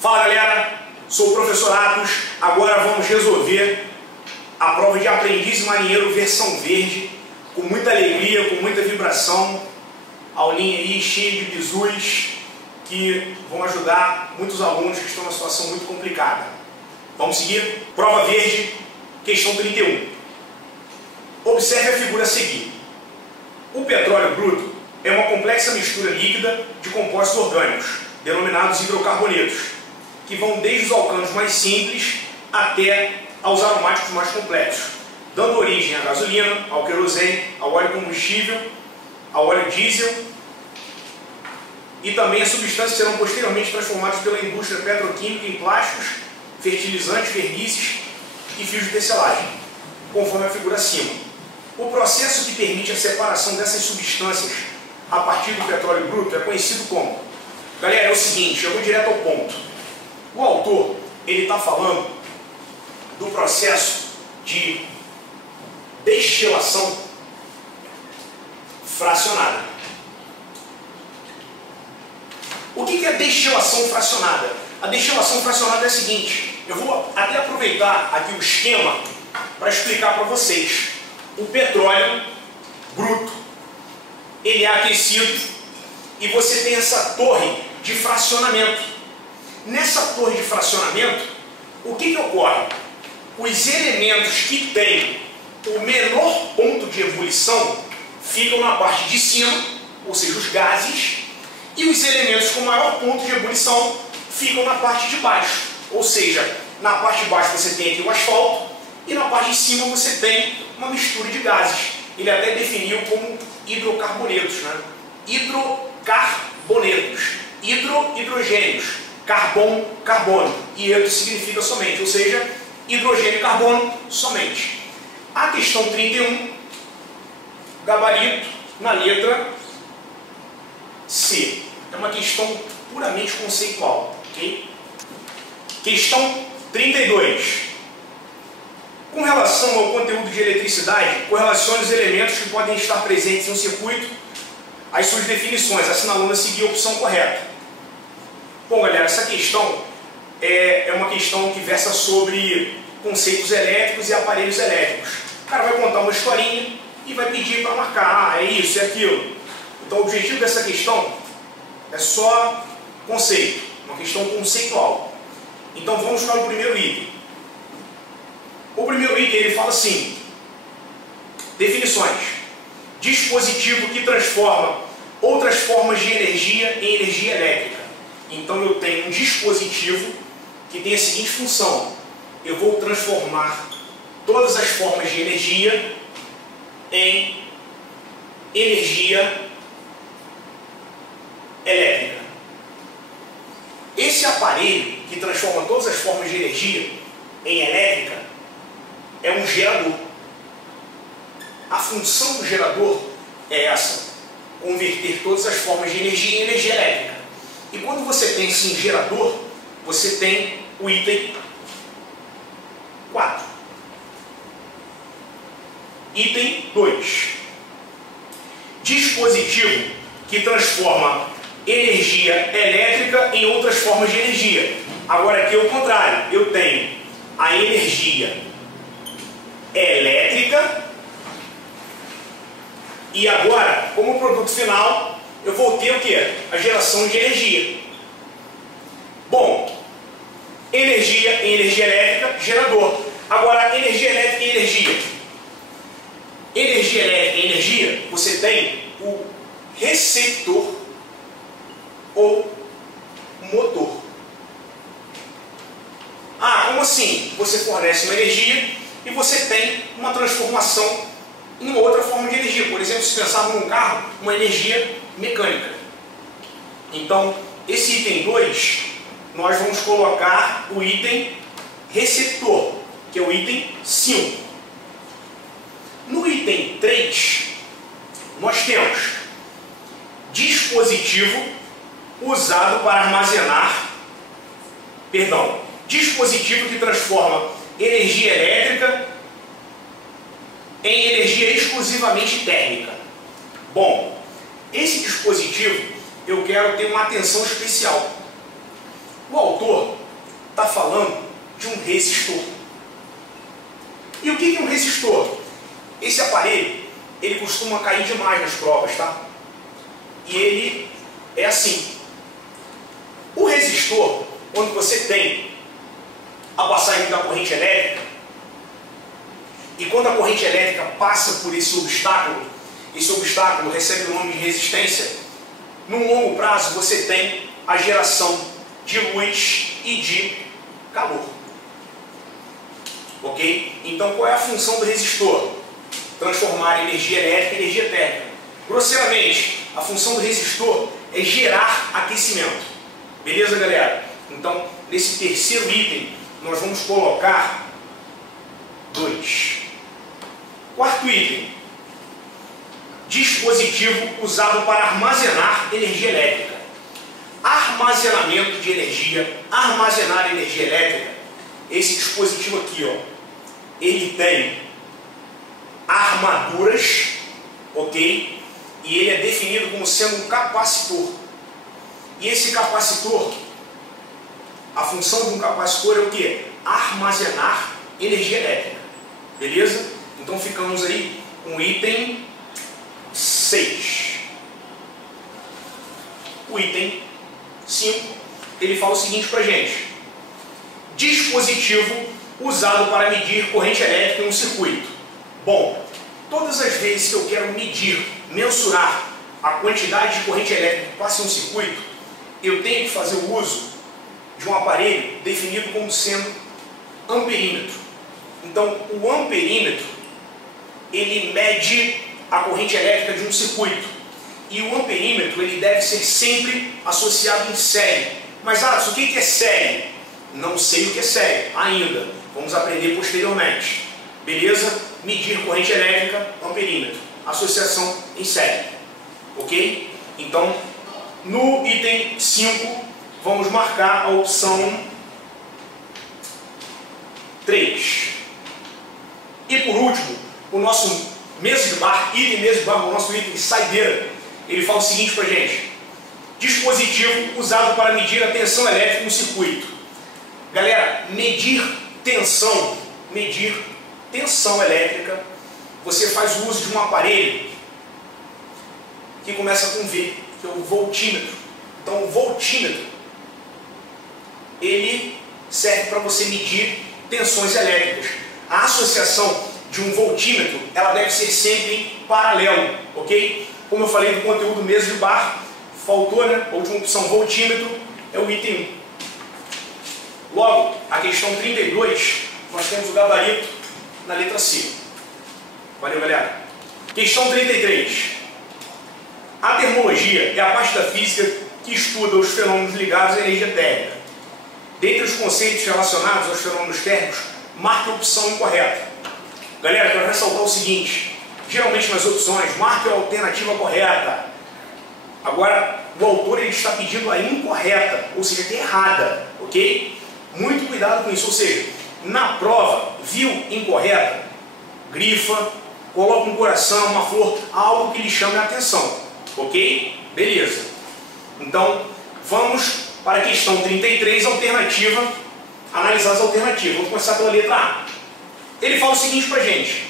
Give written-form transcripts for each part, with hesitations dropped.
Fala galera, sou o professor Atos. Agora vamos resolver a prova de aprendiz e marinheiro versão verde, com muita alegria, com muita vibração, aulinha aí cheia de bizus que vão ajudar muitos alunos que estão numa situação muito complicada. Vamos seguir? Prova verde, questão 31. Observe a figura a seguir. O petróleo bruto é uma complexa mistura líquida de compostos orgânicos, denominados hidrocarbonetos, que vão desde os alcanos mais simples até aos aromáticos mais complexos, dando origem à gasolina, ao querosene, ao óleo combustível, ao óleo diesel, e também as substâncias serão posteriormente transformadas pela indústria petroquímica em plásticos, fertilizantes, vernices e fios de tecelagem, conforme a figura acima. O processo que permite a separação dessas substâncias a partir do petróleo bruto é conhecido como... Galera, é o seguinte, eu vou direto ao ponto. O autor, ele está falando do processo de destilação fracionada. O que é destilação fracionada? A destilação fracionada é a seguinte, eu vou até aproveitar aqui o esquema para explicar para vocês. O petróleo bruto, ele é aquecido e você tem essa torre de fracionamento. Nessa torre de fracionamento, o que ocorre? Os elementos que têm o menor ponto de ebulição ficam na parte de cima, ou seja, os gases, e os elementos com maior ponto de ebulição ficam na parte de baixo, ou seja, na parte de baixo você tem aqui o asfalto e na parte de cima você tem uma mistura de gases. Ele até definiu como hidrocarbonetos, né? Hidrocarbonetos, hidrogênios, carbono, e eto significa somente, ou seja, hidrogênio e carbono somente. A questão 31, gabarito na letra C. É uma questão puramente conceitual, ok? Questão 32. Com relação ao conteúdo de eletricidade, correlacione os elementos que podem estar presentes em um circuito, as suas definições, assinalando a seguir a opção correta. Bom, galera, essa questão é uma questão que versa sobre conceitos elétricos e aparelhos elétricos. O cara vai contar uma historinha e vai pedir para marcar, é isso, é aquilo. Então o objetivo dessa questão é só conceito, uma questão conceitual. Então vamos para o primeiro item. O primeiro item ele fala assim, definições. Dispositivo que transforma outras formas de energia em energia elétrica. Então eu tenho um dispositivo que tem a seguinte função. Eu vou transformar todas as formas de energia em energia elétrica. Esse aparelho que transforma todas as formas de energia em elétrica é um gerador. A função do gerador é essa, converter todas as formas de energia em energia elétrica. E quando você tem esse gerador, você tem o item 4. Item 2. Dispositivo que transforma energia elétrica em outras formas de energia. Agora aqui é o contrário, eu tenho a energia elétrica e agora, como produto final, eu vou ter o que? A geração de energia. Bom, energia em energia elétrica, gerador. Agora, energia elétrica e energia. Energia elétrica e energia, você tem o receptor ou motor. Ah, como assim? Você fornece uma energia e você tem uma transformação em uma outra forma de energia. Por exemplo, se pensarmos num carro, uma energia mecânica. Então, esse item 2, nós vamos colocar o item receptor, que é o item 5. No item 3, nós temos dispositivo usado para armazenar, dispositivo que transforma energia elétrica em energia exclusivamente térmica. Bom, esse dispositivo eu quero ter uma atenção especial. O autor está falando de um resistor. E o que é um resistor? Esse aparelho, ele costuma cair demais nas provas, tá? E ele é assim. O resistor, quando você tem a passagem da corrente elétrica, e quando a corrente elétrica passa por esse obstáculo recebe o nome de resistência, num longo prazo você tem a geração de luz e de calor. Ok? Então qual é a função do resistor? Transformar energia elétrica em energia térmica. Grosseiramente, a função do resistor é gerar aquecimento. Beleza, galera? Então, nesse terceiro item, nós vamos colocar 2. Quarto item. Dispositivo usado para armazenar energia elétrica. Armazenamento de energia, armazenar energia elétrica. Esse dispositivo aqui, ó, ele tem armaduras, ok? E ele é definido como sendo um capacitor. E esse capacitor, a função de um capacitor é o quê? Armazenar energia elétrica. Beleza? Então ficamos aí com o item 6. O item 5, ele fala o seguinte pra gente: dispositivo usado para medir corrente elétrica em um circuito. Bom, todas as vezes que eu quero medir, mensurar a quantidade de corrente elétrica que passa em um circuito, eu tenho que fazer o uso de um aparelho definido como sendo amperímetro. Então, o amperímetro, ele mede a corrente elétrica de um circuito. E o amperímetro, ele deve ser sempre associado em série. Mas, Adson, o que é série? Não sei o que é série ainda. Vamos aprender posteriormente. Beleza? Medir corrente elétrica, amperímetro. Associação em série. Ok? Então, no item 5, vamos marcar a opção 3. E por último, o nosso mesa de bar, item mesa de bar, o nosso item saideira, ele fala o seguinte pra gente: dispositivo usado para medir a tensão elétrica no circuito. Galera, medir tensão elétrica, você faz o uso de um aparelho que começa com V, que é o voltímetro. Então o voltímetro, ele serve para você medir tensões elétricas. A associação de um voltímetro, ela deve ser sempre em paralelo, ok? Como eu falei do conteúdo mesa de bar, faltou, né? A última opção, voltímetro, é o item 1. Logo, a questão 32, nós temos o gabarito na letra C. Valeu, galera. Questão 33. A termologia é a parte da física que estuda os fenômenos ligados à energia térmica. Dentre os conceitos relacionados aos fenômenos térmicos, marque a opção incorreta. Galera, eu quero ressaltar o seguinte: geralmente nas opções, marque a alternativa correta. Agora, o autor ele está pedindo a incorreta, ou seja, que é errada, ok? Muito cuidado com isso, ou seja, na prova, viu incorreta, grifa, coloca um coração, uma flor, algo que lhe chame a atenção, ok? Beleza. Então, vamos para a questão 33, alternativa, analisar as alternativas. Vamos começar pela letra A. Ele fala o seguinte pra gente: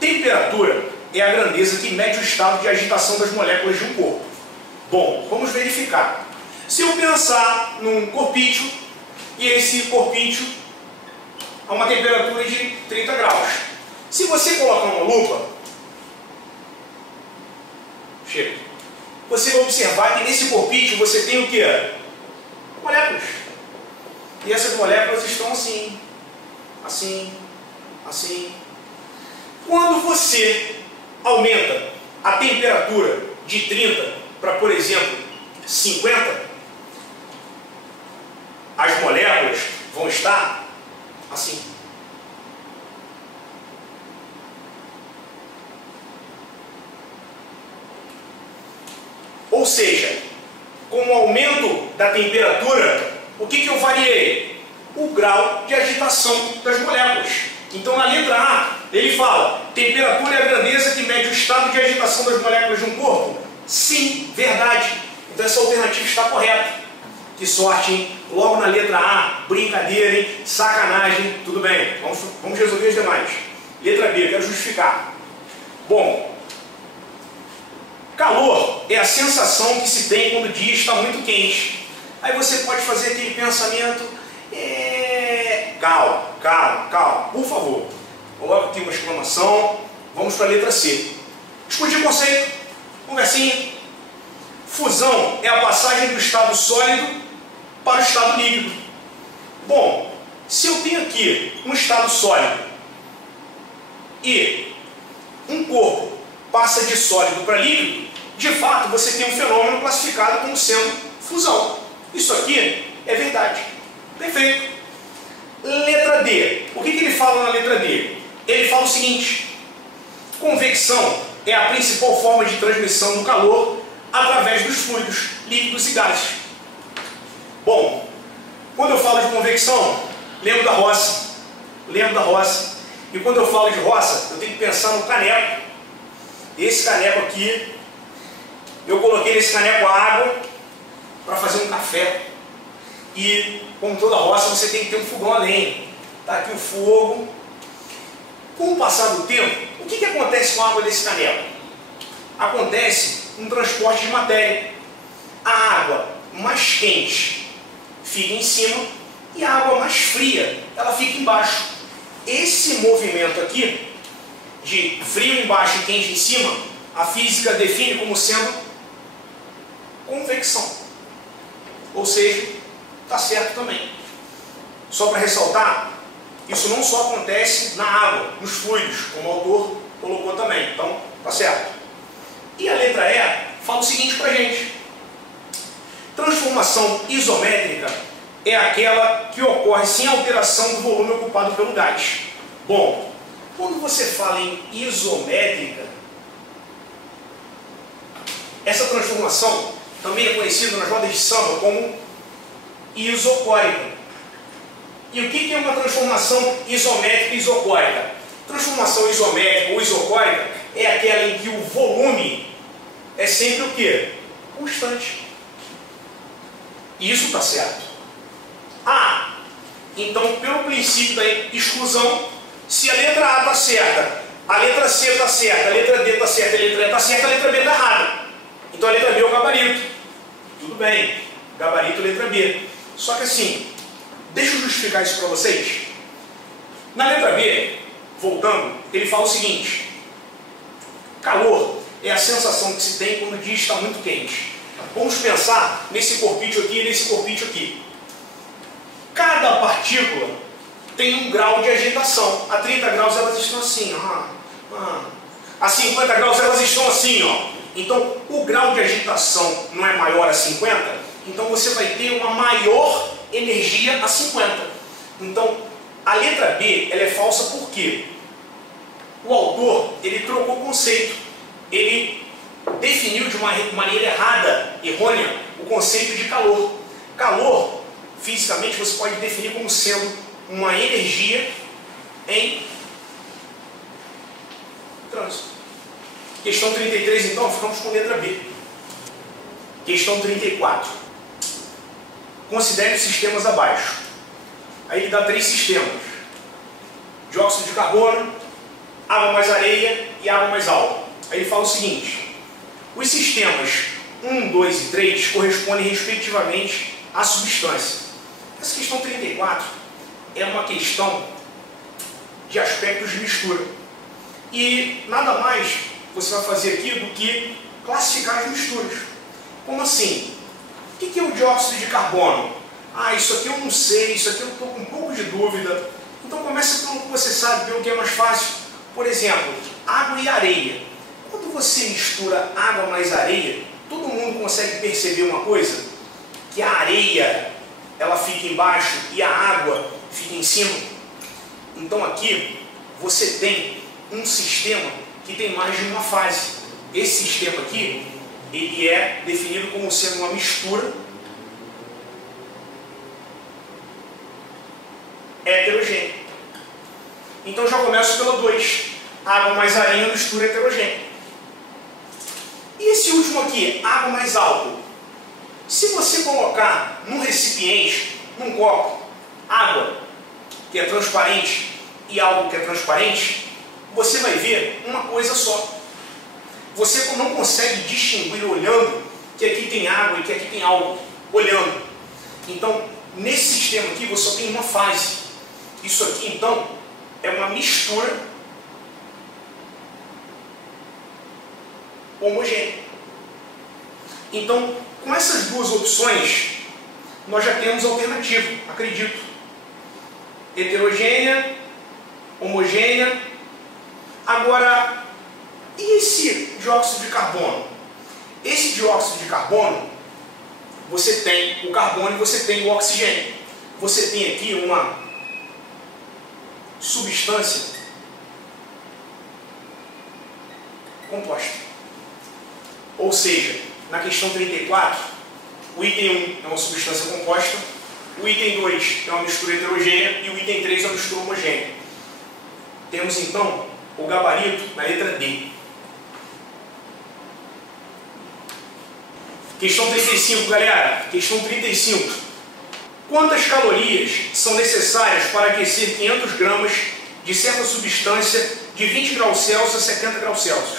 temperatura é a grandeza que mede o estado de agitação das moléculas de um corpo. Bom, vamos verificar. Se eu pensar num corpício, e esse corpício a uma temperatura de 30 graus. Se você colocar uma lupa, chega, você vai observar que nesse corpício você tem o que? Moléculas. E essas moléculas estão assim, assim, assim. Quando você aumenta a temperatura de 30 para, por exemplo, 50, as moléculas vão estar assim. Ou seja, com o aumento da temperatura, o que eu variei? O grau de agitação das moléculas. Então, na letra A, ele fala: temperatura é a grandeza que mede o estado de agitação das moléculas de um corpo? Sim, verdade. Então, essa alternativa está correta. Que sorte, hein? Logo na letra A, brincadeira, hein? Sacanagem. Tudo bem, vamos resolver as demais. Letra B, quero justificar. Bom, calor é a sensação que se tem quando o dia está muito quente. Aí você pode fazer aquele pensamento, calma, por favor. Coloca aqui uma exclamação, vamos para a letra C. Discutir conceito, conversinha. Fusão é a passagem do estado sólido para o estado líquido. Bom, se eu tenho aqui um estado sólido e um corpo passa de sólido para líquido, de fato você tem um fenômeno classificado como sendo fusão. Isso aqui é verdade. Perfeito. Letra D. O que ele fala na letra D? Ele fala o seguinte: convecção é a principal forma de transmissão do calor através dos fluidos, líquidos e gases. Bom, quando eu falo de convecção, lembro da roça. E quando eu falo de roça, eu tenho que pensar no caneco. Esse caneco aqui, eu coloquei nesse caneco água para fazer um café. E, como toda roça, você tem que ter um fogão a lenha. Está aqui o fogo. Com o passar do tempo, o que acontece com a água desse caneco? Acontece um transporte de matéria. A água mais quente fica em cima e a água mais fria ela fica embaixo. Esse movimento aqui, de frio embaixo e quente em cima, a física define como sendo convecção. Ou seja, está certo também. Só para ressaltar, isso não só acontece na água, nos fluidos, como o autor colocou também. Então, está certo. E a letra E fala o seguinte para a gente: transformação isométrica é aquela que ocorre sem alteração do volume ocupado pelo gás. Bom, quando você fala em isométrica, essa transformação também é conhecida nas rodas de samba como isocórica. E o que é uma transformação isométrica e isocórica? Transformação isométrica ou isocórica é aquela em que o volume é sempre o quê? Constante. E isso está certo. Então, pelo princípio da exclusão, se a letra A está certa, a letra C está certa, a letra D está certa, a letra E está certa, a letra B está errada. Então a letra B é o gabarito. Tudo bem, gabarito letra B. Só que assim, deixa eu justificar isso para vocês. Na letra B, voltando, ele fala o seguinte: calor é a sensação que se tem quando o dia está muito quente. Vamos pensar nesse corpício aqui e nesse corpício aqui. Cada partícula tem um grau de agitação. A 30 graus elas estão assim, a 50 graus elas estão assim, ó. Então o grau de agitação não é maior a 50, então você vai ter uma maior energia a 50. Então a letra B ela é falsa porque o autor ele trocou o conceito. Ele definiu de uma maneira errada, errônea, o conceito de calor. Calor, fisicamente, você pode definir como sendo uma energia em trânsito. Questão 33, então, ficamos com letra B. Questão 34. Considere os sistemas abaixo. Aí ele dá 3 sistemas: dióxido de carbono, água mais areia e água mais álcool. Aí ele fala o seguinte: os sistemas 1, 2 e 3 correspondem respectivamente à substância. Essa questão 34 é uma questão de aspectos de mistura. E nada mais você vai fazer aqui do que classificar as misturas. Como assim? O que é o dióxido de carbono? Isso aqui eu não sei, isso aqui eu estou com um pouco de dúvida. Então começa pelo que você sabe, pelo que é mais fácil. Por exemplo, água e areia. Quando você mistura água mais areia, todo mundo consegue perceber uma coisa? Que a areia ela fica embaixo e a água fica em cima. Então aqui você tem um sistema que tem mais de uma fase. Esse sistema aqui, ele é definido como sendo uma mistura heterogênea. Então já começo pela 2. Água mais areia, mistura heterogênea. E esse último aqui, água mais álcool. Se você colocar colocar num recipiente, num copo, água que é transparente e algo que é transparente, você vai ver uma coisa só. Você não consegue distinguir olhando que aqui tem água e que aqui tem algo, olhando. Então, nesse sistema aqui, você só tem uma fase. Isso aqui, então, é uma mistura homogênea. Então, com essas duas opções, nós já temos alternativa, acredito. Heterogênea, homogênea. Agora, e esse dióxido de carbono? Esse dióxido de carbono, você tem o carbono e você tem o oxigênio. Você tem aqui uma substância composta. Ou seja, na questão 34, o item 1 é uma substância composta, o item 2 é uma mistura heterogênea e o item 3 é uma mistura homogênea. Temos então o gabarito na letra D. Questão 35, galera. Questão 35. Quantas calorias são necessárias para aquecer 500 gramas de certa substância de 20 graus Celsius a 70 graus Celsius?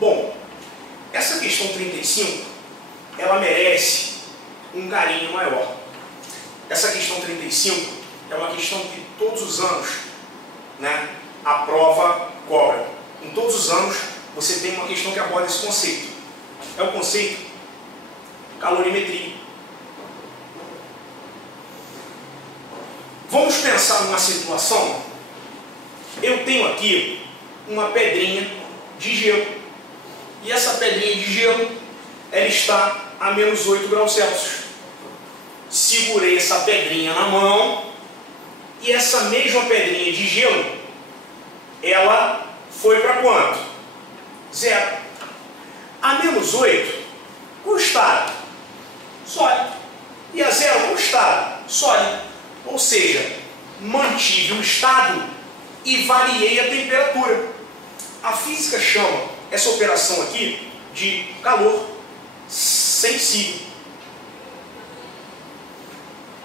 Bom, essa questão 35, ela merece um carinho maior. Essa questão 35 é uma questão que todos os anos, né, a prova cobra. Em todos os anos você tem uma questão que aborda esse conceito. É o conceito calorimetria. Vamos pensar numa situação. Eu tenho aqui uma pedrinha de gelo. E essa pedrinha de gelo, ela está a menos 8 graus Celsius. Segurei essa pedrinha na mão e essa mesma pedrinha de gelo, ela foi para quanto? 0. A menos 8, qual estado? Sólido. E a 0, qual estado? Sólido. Ou seja, mantive o estado e variei a temperatura. A física chama essa operação aqui de calor sensível.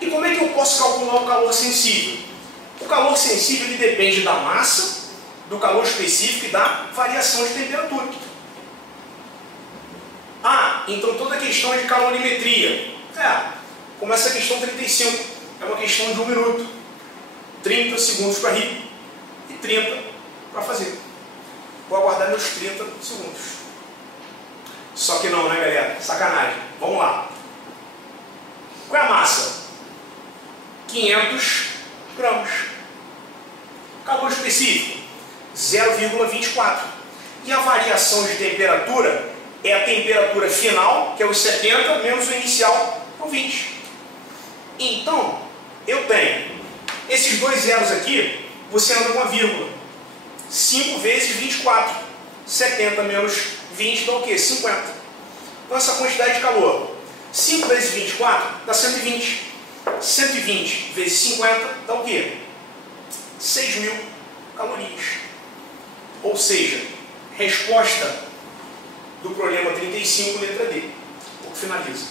E como é que eu posso calcular o calor sensível? O calor sensível ele depende da massa, do calor específico e da variação de temperatura. Ah, então toda a questão é de calorimetria. Como essa questão 35, é uma questão de 1 minuto. 30 segundos para rir e 30 para fazer. Vou aguardar meus 30 segundos. Só que não, né, galera? Sacanagem. Vamos lá. Qual é a massa? 500 gramas. Calor específico? 0,24. E a variação de temperatura é a temperatura final, que é os 70, menos o inicial, o 20. Então, eu tenho esses dois zeros aqui, você anda com uma vírgula. 5 vezes 24. 70 menos 20 dá o quê? 50. Então, essa quantidade de calor. 5 vezes 24 dá 120. 120 vezes 50 dá o quê? 6.000 calorias. Ou seja, resposta do problema 35, letra D. Finaliza.